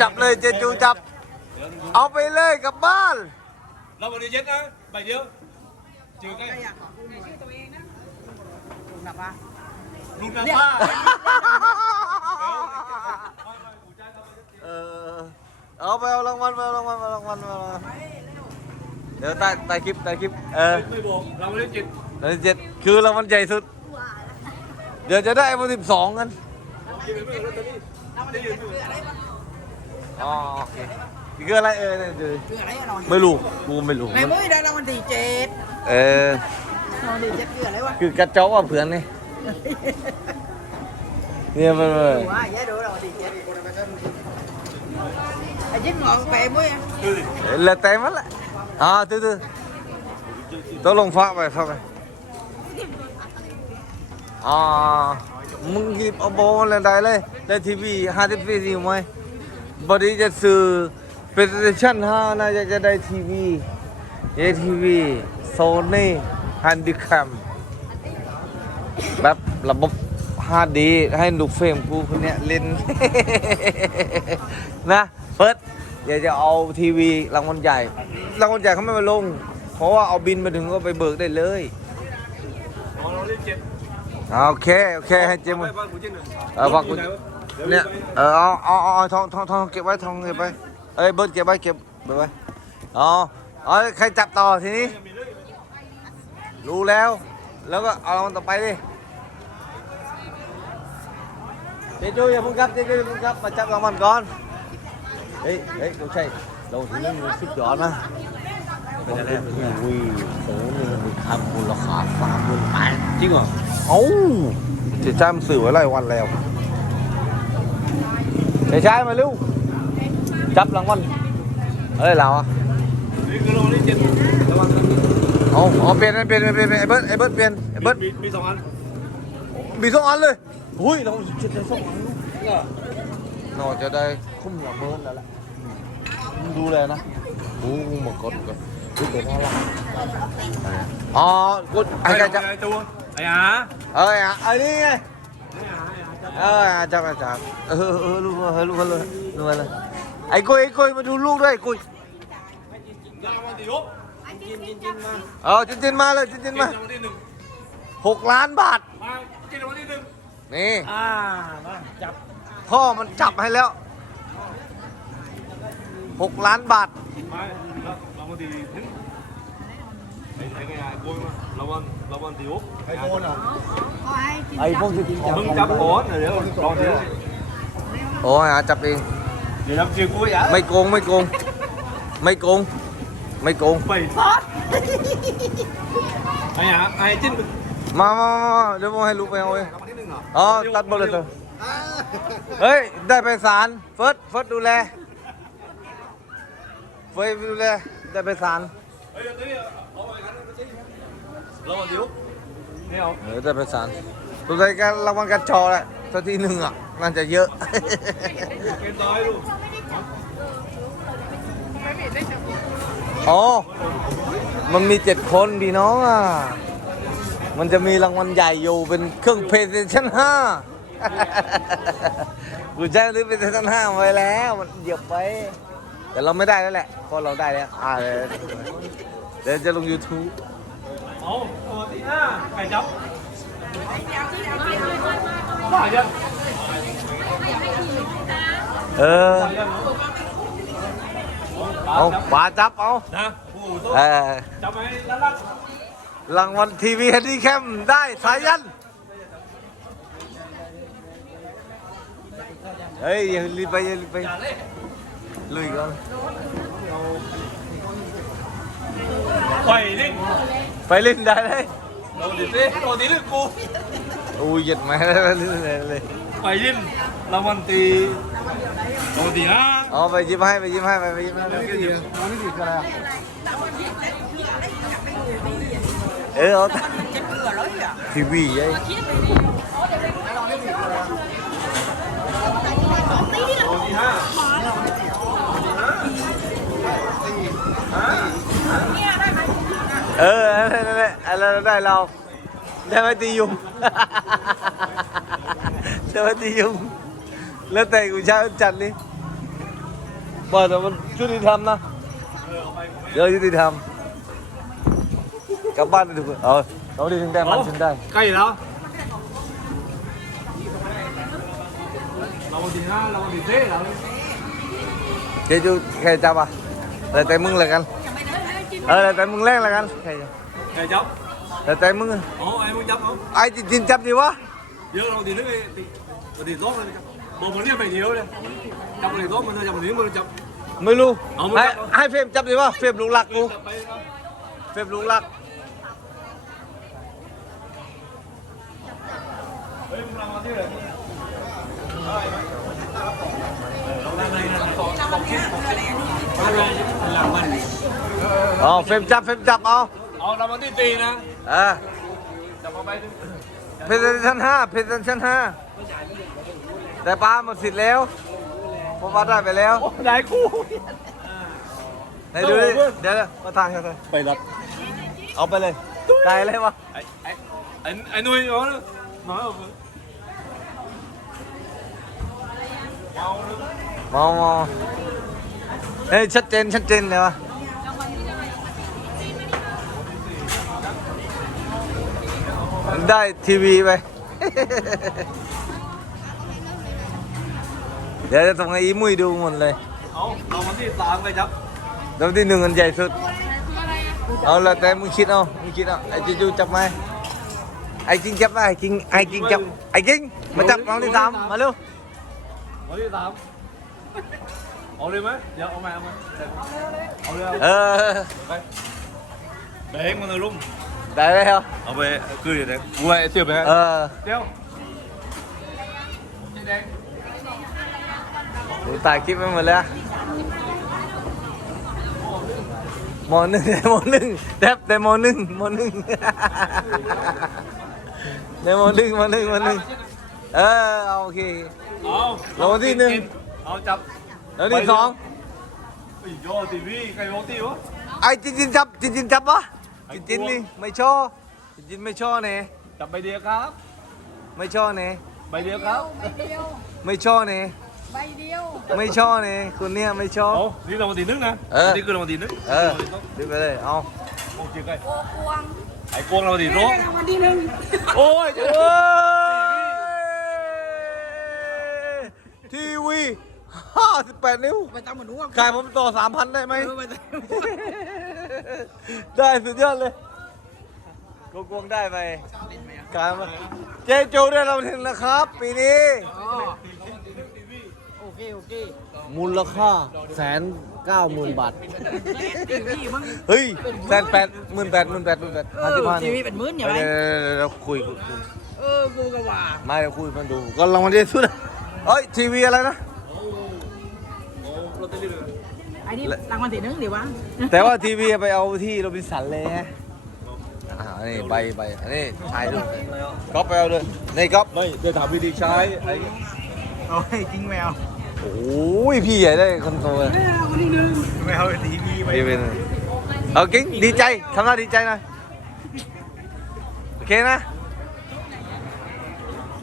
จับเลยเจจูจับ เอาไปเลยกลับบ้าน เราบริเช็ดนะใบเดียวจืดใกล้ก็อยากขอบคุณชื่อตัวเองนะลุงหนักปะลุงนาป้าเออเอาไปเอารางวัลไปเอารางวัลไปเอารางวัลไปเอารางวัลเดี๋ยวใต้ใต้คลิปใต้คลิปเออไม่บอกเราไม่ได้จิตรางวัลเจ็ดคือรางวัลใหญ่สุด เดี๋ยวจะได้ไอโฟนสิบสองกันแล้วมันจะคืออะไรวะ อ๋อโอเคคืออะไรเออเนี่ยเดี๋ยวคืออะไรอะน้องไม่รู้กูไม่รู้ในมือได้รางวัลที่เจ็ดเออ รางวัลที่เจ็ดคืออะไรวะคือกระจอกว่าเผื่อนนี่เนี่ยมันเลยดูว่าแย่ดูรางวัลที่เจ็ดไอ้ยิ้มงอกไปมือ là té mất lại à từ từ tôi lồng pha về pha về à มึงหยิบเอาโบมาเล บสี่สิไหมบอดี้จะซื้อเป็นสเตชันห้าน่าจะจะได้ทีวีเอทีวีโซนี่ฮันดิแคมแบบระบบ 5D ให้ดูเฟรมกูคนเนี้ยเล่น นะเฟิร์สเดี๋ยวจะเอาทีวีรางวัลใหญ่รางวัลใหญ่เขาไม่มาลง เพราะว่าเอาบินมาถึงก็ไปเบิกได้เลยอ๋อเราได้เจ็ดอ่าโอเค โอเค ให้เจมไปส์บ้านกูเจ็ดหนึ่งเออฝากกู เนี่ยเออเอาเอาเอาเอาทองทองทองเก็บไว้ทองเก็บไว้เอ้ยเบิร์ดเก็บไว้เก็บไว้อ๋อเอาใครจับต่อทีนี้ รู้แล้ว แล้วก็เอารางวัลต่อไปดิเจจูอย่าเพิ่งกลับเจจูอย่าเพิ่งกลับมาจับรางวัลก่อนเฮ้ยเฮ้ยไม่ใช่เราถึงเรื่องมันสุดยอดนะเป็นอะไรทีวีโอ้นี่มันมีคำมูลค่าสามหมื่นแปดจริงเหรอเอ้าเจ๊จ้ามนสื่อไว้หลายวันแล้ว เจ๊ชายมาลูกจับรางวัลเอ้ยเราอะนี่คือเราได้เจ็ดระวังเอาเอาเปลี่ยนเปลี่ยนเปลี่ยนเปลี่ยนไอ้เบิร์ดไอ้เบิร์ดเปลี่ยนไอ้เบิร์ดมีมีสองอันมีสองอันเลยหุ้ยเราจะได้สองอันลูกก็น่าจะได้คุ้มหัวเบิร์ดแล้วแหละมึงดูเลยนะโอ้มึงมากดก่อนดูเป็นอะไรอ๋อกดไอ้ใครจับไอ้ตัวไอ้หาเอ้ยอะไอ้นี่ไงเอ้ ยอะจับอะจับเออเออลูกเออลูกเลยลูกเลยไอ้กุยไอ้กุยมาดูลูกด้วยไอ้กุยเอาจินจินมาเลยจินจินมาหกล้านบาทนี่พ่อมันจับให้แล้วหกล้านบาท มารางวัลที่หนึ่งไอ้ไอ้ไงโกยมารางวัลรางวัลที่หกไอ้โกนอ่ะ ไอ้พวกที่ มึงจับก่อนเดี๋ยวลองเดี๋ยว โอ้ยอ่ะจับเอง เดี๋ยวจับจืดกูอย่า ไม่โกงไม่โกง ไม่โกง ไม่โกง ไปไอ้หาไอ้จิ้น มามามามาเดี๋ยวผมให้ลูกไปเอาเอง รางวัลที่หนึ่งเหรอ อ๋อตัดหมดเลยเถอะเฮ้ยได้ไปศาลเฟิร์สเฟิร์สดูแลเฟิร์สดูแลได้ไปศาล เฮ้ยเดี๋ยวนี้เอาไปกันไม่ใช่รางวัลที่หกไม่เอาเออได้ไปศาลตัวใดการรางวัลการจอแหละตัวที่หนึ่งอะน่าจะเยอะเกมต่อยลูกอ๋อ มันมีเจ็ดคนพี่น้องอะ มันจะมีรางวัลใหญ่อยู่เป็นเครื่อง PlayStation 5กูแจ้งซื้อ PlayStation 5ไว้แล้ว มันเหยียบไว้ แต่เราไม่ได้แล้วแหละเพราะเราได้แล้วอ่าเดี๋ยวเดี๋ยวจะลง YouTube เอาตัวที่ห้าไก่จับฝ่ายยันเออฝ่ายยันเอาปลาจับเอานะผู้โตเออจับไหมลัดลัดรางวัลทีวีแฮนดี้แคมได้สายัน เฮ้ยอย่ารีบไปอย่ารีบไป อย่าเล่นลุยก่อนปล่อยนิ่งไปเล่นได้เลยโดนดิสิโดนดิลึกกูอู้ยเหยียดแม่เลยเลยไปยินรางวัลตีโดนดีนะ อ๋อไปยิ้มให้ไปยิ้มให้ไปไปยิ้มให้ไปยิ้มให้ เออเอาเจ็ดเกลือเลยอะทีวีไอ้โดนดีห้าเออนั่นแหละอะไรได้เรา ได้ไหมตียุงได้ไหมตียุง แล้วแต่กูเช้าจัดเลยเปิดแต่มันยุติธรรมนะเดี๋ยวยุติธรรมกลับบ้านไปถูกเออเราดีถึงได้มันถึงได้ ใกล้แล้วเราวันที่ห้าเราวันที่เจ็ดแล้วเจ๊จูใครจับอะแล้วแต่มึงเลยกัน เออแล้วแต่มึงแรกเลยกันใครจะไงจ๊อบแล้วแต่มึงอ๋อไอ้มึงจับเอาไอ้จินจับดีวะเยอะเราดีนึกไอ้วันที่สองเลยจับบอกมันเรียกไปเดียวเลยจับวันที่สองมันจะจับวันนี้มันจับไม่รู้เอามึงให้จับเอาให้เฟรมจับดีวะเฟรมลูกหลักกูจับไปครับเฟรมลูกหลักเฮ้ยมึงรางวัลที่ไหน อ๋อเฟรมจับเฟรมจับเอาเอารางวัลที่ตีนะเออจับมาไปดิเพชรชั้นห้าเพชรชั้นห้าแต่ป้าหมดสิทธิ์แล้วเพราะว่าได้ไปแล้วได้คู่ไหนดูดิเดี๋ยวๆมาทางกันเลยไปรับเอาไปเลยได้เลยวะไอ้ไอ้ไอ้ไอ้นุ้ยเอาเลยน้อยเอาเลยมองมองเฮ้ยชัดเจนชัดเจนเลยวะ ได้ทีวีไป เดี๋ยวจะส่งให้อีมุ้ยดูหมดเลย เอารางวัลที่สามไปจับรางวัลที่หนึ่งอันใหญ่สุด เอาละแต่มึงคิดเอา มึงคิดเอา ไอ้จูจูจับไหมไอ้จริงจับไหมไอ้จริงไอ้จริงจับ ไอ้จริงมาจับรางวัลที่สามมาเร็วรางวัลที่สามเอาเลยไหมเดี๋ยวเอามาเอามาเอาเลยเออไปแบงมันเลยลุ่ม ได้แล้วเอาไปคือเดี๋ยวกูไปเสียบไปเออเดี๋ยวหนูถ่ายคลิปไปหมดแล้วมอหนึ่งได้มอหนึ่งแทบได้มอหนึ่งมอหนึ่งได้มอหนึ่งมอหนึ่งมอหนึ่งเออเอาโอเคเอารางวัลที่หนึ่งเอาจับแล้วที่สองไอ้ยอทีวีใครโรตีวะไอ้จินจินจับจินจินจับวะ จินจินนี่ไม่ชอบจินจินไม่ชอบเนี่ยจับใบเดียวครับ ไม่ชอบเนี่ยใบเดียวครับ ใบเดียว ไม่ชอบเนี่ยใบเดียว ไม่ชอบเนี่ยคนเนี้ยไม่ชอบ เอานี่รางวัลที่หนึ่งนะเออนี่คือรางวัลที่หนึ่งเออดูไปเลยเอาโอ้ยใกล้โอ้กวางไอ้โกงรางวัลที่สองรางวัลที่หนึ่งโอ้ยโอ้ยทีวีห้าสิบแปดนิ้วไปตามหมดนู้นขายผมต่อสามพันได้ไหม เออไปตาม ได้สุดยอดเลยโกงๆได้ไปขายมาเจ๊โจได้เราถึงแล้วครับ ปีนี้อ๋อโอเค โอเค มูลค่าแสนเก้าหมื่นบาททีวีมั้งเฮ้ยแสนแปดหมื่นแปดหมื่นแปดหมื่นแปดเออทีวีเป็นหมื่นอย่าไหมเดี๋ยวๆๆเราคุยคุยคุย เออ กูก็ว่า ไม่เราคุยมันดู ก็รางวัลที่สุดอะเอ้ย ทีวีอะไรนะ ไอ้นี่รางวัลที่หนึ่งเดี๋ยววะแต่ว่าทีวีไปเอาที่โรบินสันเลยไงอ่านี่ใบใบอันนี้ชายดูก๊อฟไปเอาเลยนี่ก๊อฟไม่ได้ถามวิธีใช้ไอ้โอ้ยจริงแมวโอ้ยพี่ใหญ่ได้คนโตเลยรางวัลที่หนึ่งแมวทีวีไปทีวีเอากิ้งดีใจทำหน้าดีใจหน่อยโอเคนะโ